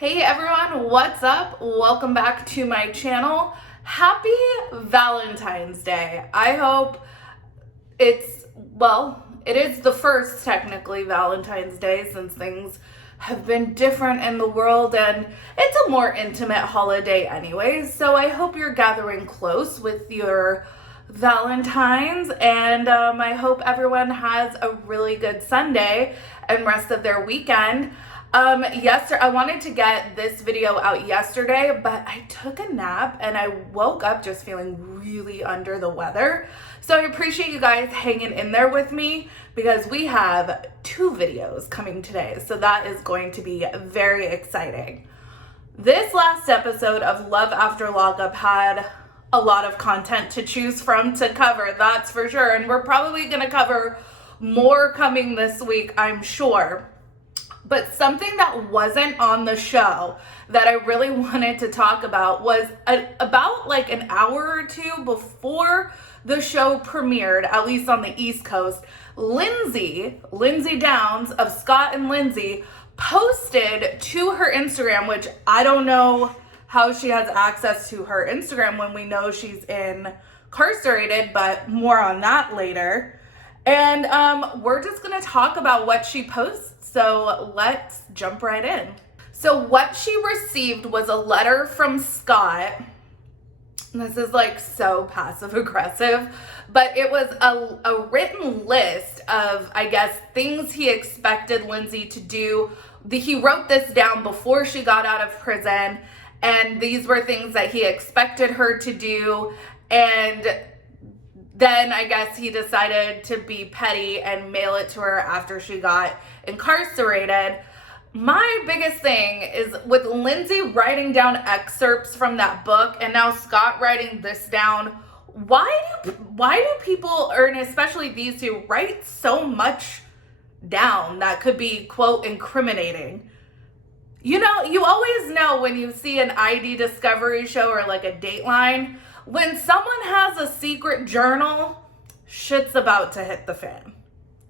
Hey everyone, what's up? Welcome back to my channel. Happy Valentine's Day. I hope it is the first technically Valentine's Day since things have been different in the world and it's a more intimate holiday anyways. So I hope you're gathering close with your Valentines and I hope everyone has a really good Sunday and rest of their weekend. I wanted to get this video out yesterday, but I took a nap and I woke up just feeling really under the weather. So I appreciate you guys hanging in there with me because we have 2 videos coming today. So that is going to be very exciting. This last episode of Love After Lockup had a lot of content to choose from to cover, that's for sure. And we're probably going to cover more coming this week, I'm sure. But something that wasn't on the show that I really wanted to talk about was about like an hour or 2 before the show premiered, at least on the East Coast, Lindsey Downs of Scott and Lindsey posted to her Instagram, which I don't know how she has access to her Instagram when we know she's incarcerated, but more on that later. And we're just going to talk about what she posts. So let's jump right in. So what she received was a letter from Scott. This is like so passive aggressive, but it was a written list of, I guess, things he expected Lindsey to do. He wrote this down before she got out of prison, and these were things that he expected her to do. And then I guess he decided to be petty and mail it to her after she got incarcerated. My biggest thing is with Lindsey writing down excerpts from that book and now Scott writing this down. Why do people, or especially these two, write so much down that could be, quote, incriminating? You know, you always know when you see an ID discovery show or like a Dateline, when someone has a secret journal, shit's about to hit the fan.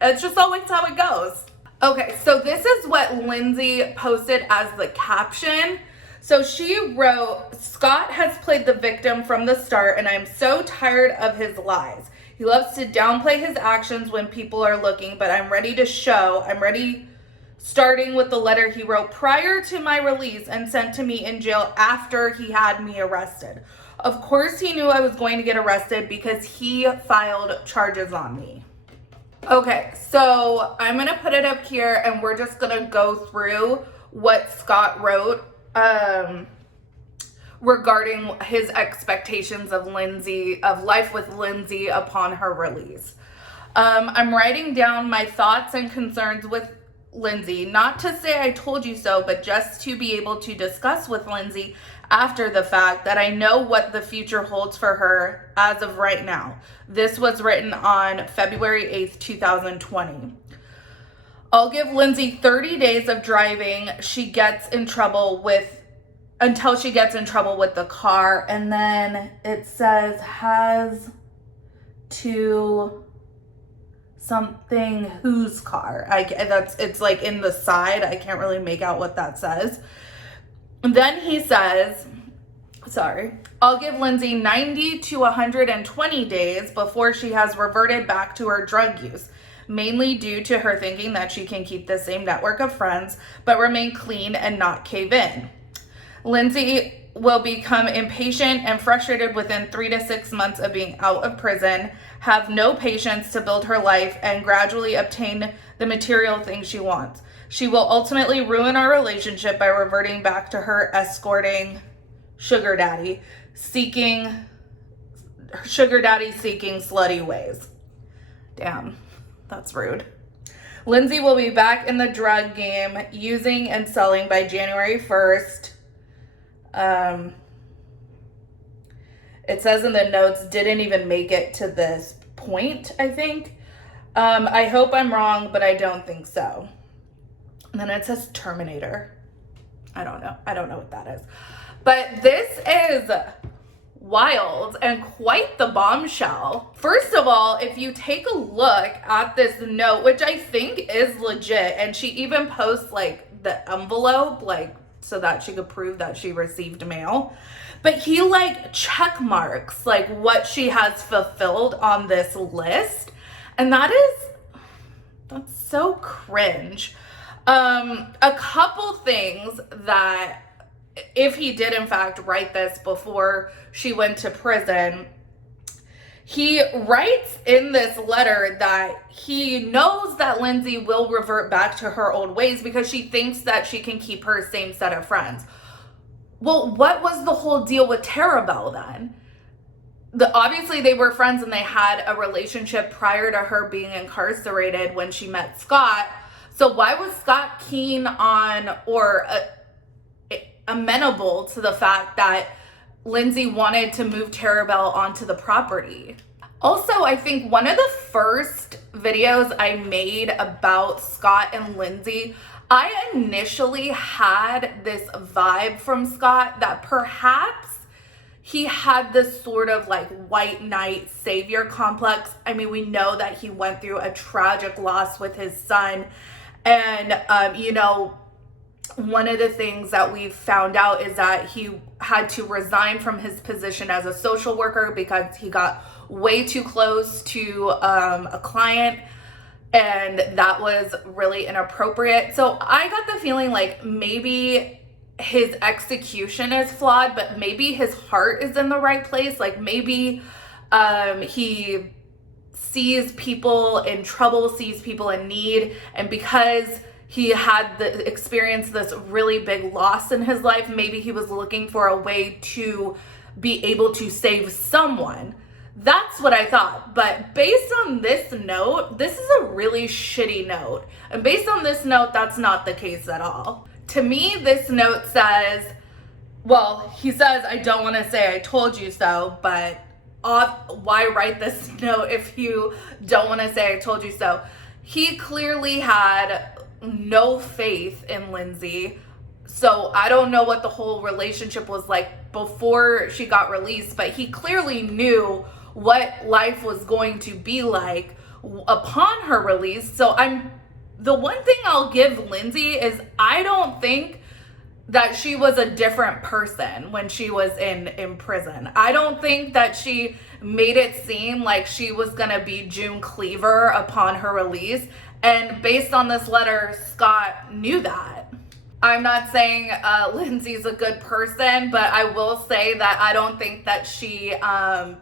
It's just always how it goes. Okay, so this is what Lindsey posted as the caption. So she wrote, Scott has played the victim from the start and I'm so tired of his lies. He loves to downplay his actions when people are looking, but I'm ready to show. I'm ready, starting with the letter he wrote prior to my release and sent to me in jail after he had me arrested. Of course he knew I was going to get arrested because he filed charges on me. Okay, so I'm going to put it up here and we're just going to go through what Scott wrote regarding his expectations of life with Lindsey upon her release. I'm writing down my thoughts and concerns with Lindsey, not to say I told you so, but just to be able to discuss with Lindsey after the fact that I know what the future holds for her as of right now. This was written on February 8th, 2020. I'll give Lindsey 30 days of driving until she gets in trouble with the car. And then it says has to something whose car. It's like in the side. I can't really make out what that says. And then he says, I'll give Lindsey 90 to 120 days before she has reverted back to her drug use, mainly due to her thinking that she can keep the same network of friends, but remain clean and not cave in. Lindsey will become impatient and frustrated within 3 to 6 months of being out of prison, have no patience to build her life, and gradually obtain the material things she wants. She will ultimately ruin our relationship by reverting back to her escorting sugar daddy, seeking slutty ways. Damn, that's rude. Lindsey will be back in the drug game, using and selling by January 1st. It says in the notes, didn't even make it to this point, I think. I hope I'm wrong, but I don't think so. And then it says Terminator. I don't know what that is. But this is wild and quite the bombshell. First of all, if you take a look at this note, which I think is legit, and she even posts like the envelope, like so that she could prove that she received mail. But he like check marks like what she has fulfilled on this list. And that's so cringe. A couple things that, if he did in fact write this before she went to prison, he writes in this letter that he knows that Lindsey will revert back to her old ways because she thinks that she can keep her same set of friends. Well, what was the whole deal with Tarabelle then? Obviously they were friends and they had a relationship prior to her being incarcerated when she met Scott. So why was Scott keen on or amenable to the fact that Lindsey wanted to move Tarabelle onto the property? Also, I think one of the first videos I made about Scott and Lindsey, I initially had this vibe from Scott that perhaps he had this sort of like white knight savior complex. I mean, we know that he went through a tragic loss with his son. And, one of the things that we found out is that he had to resign from his position as a social worker because he got way too close to a client. And that was really inappropriate. So I got the feeling like maybe his execution is flawed, but maybe his heart is in the right place. Like maybe he sees people in trouble, sees people in need, and because he had experienced this really big loss in his life, maybe he was looking for a way to be able to save someone. That's what I thought. But based on this note, this is a really shitty note. And based on this note, that's not the case at all. To me, this note says, well, he says, I don't want to say I told you so, but why write this note if you don't want to say I told you so? He clearly had no faith in Lindsey. So I don't know what the whole relationship was like before she got released, but he clearly knew what life was going to be like upon her release. So the one thing I'll give Lindsey is I don't think that she was a different person when she was in prison. I don't think that she made it seem like she was gonna be June Cleaver upon her release. And based on this letter, Scott knew that. I'm not saying Lindsey's a good person, but I will say that I don't think that she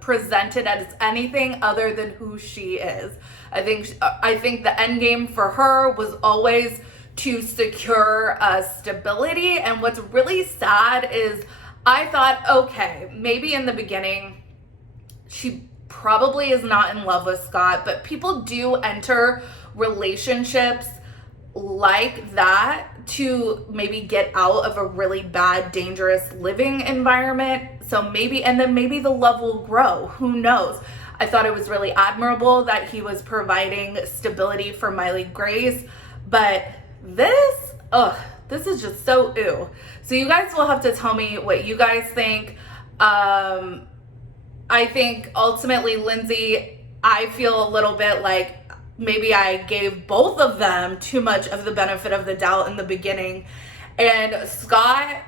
presented as anything other than who she is. I think the end game for her was always to secure stability. And what's really sad is I thought, okay, maybe in the beginning she probably is not in love with Scott, but people do enter relationships like that to maybe get out of a really bad, dangerous living environment. So maybe the love will grow. Who knows? I thought it was really admirable that he was providing stability for Miley Grace, but this is just so ew. So you guys will have to tell me what you guys think. I think ultimately Lindsey, I feel a little bit like maybe I gave both of them too much of the benefit of the doubt in the beginning. And Scott,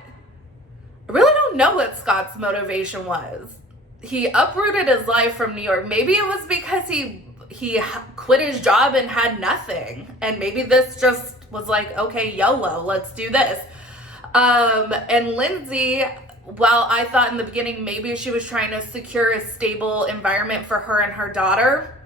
I really don't know what Scott's motivation was. He uprooted his life from New York. Maybe it was because he quit his job and had nothing. And maybe this just was like, okay, YOLO, let's do this. And Lindsey, well, I thought in the beginning maybe she was trying to secure a stable environment for her and her daughter.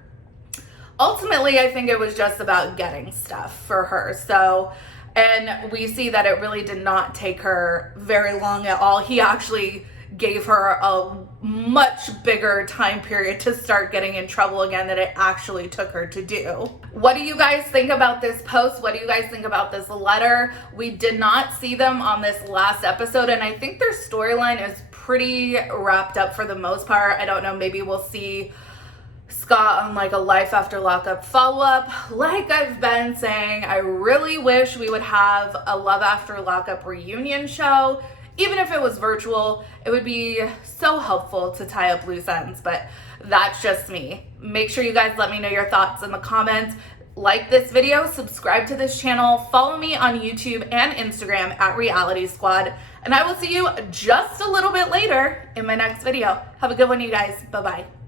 Ultimately, I think it was just about getting stuff for her. So, and we see that it really did not take her very long at all. He actually gave her a much bigger time period to start getting in trouble again than it actually took her to do. What do you guys think about this post? What do you guys think about this letter? We did not see them on this last episode, and I think their storyline is pretty wrapped up for the most part. I don't know, maybe we'll see Scott on like a Life After Lockup follow-up. Like I've been saying, I really wish we would have a Love After Lockup reunion show. Even if it was virtual, it would be so helpful to tie up loose ends, but that's just me. Make sure you guys let me know your thoughts in the comments. like this video, subscribe to this channel, follow me on YouTube and Instagram at Reality Squad, and I will see you just a little bit later in my next video. Have a good one, you guys. Bye-bye.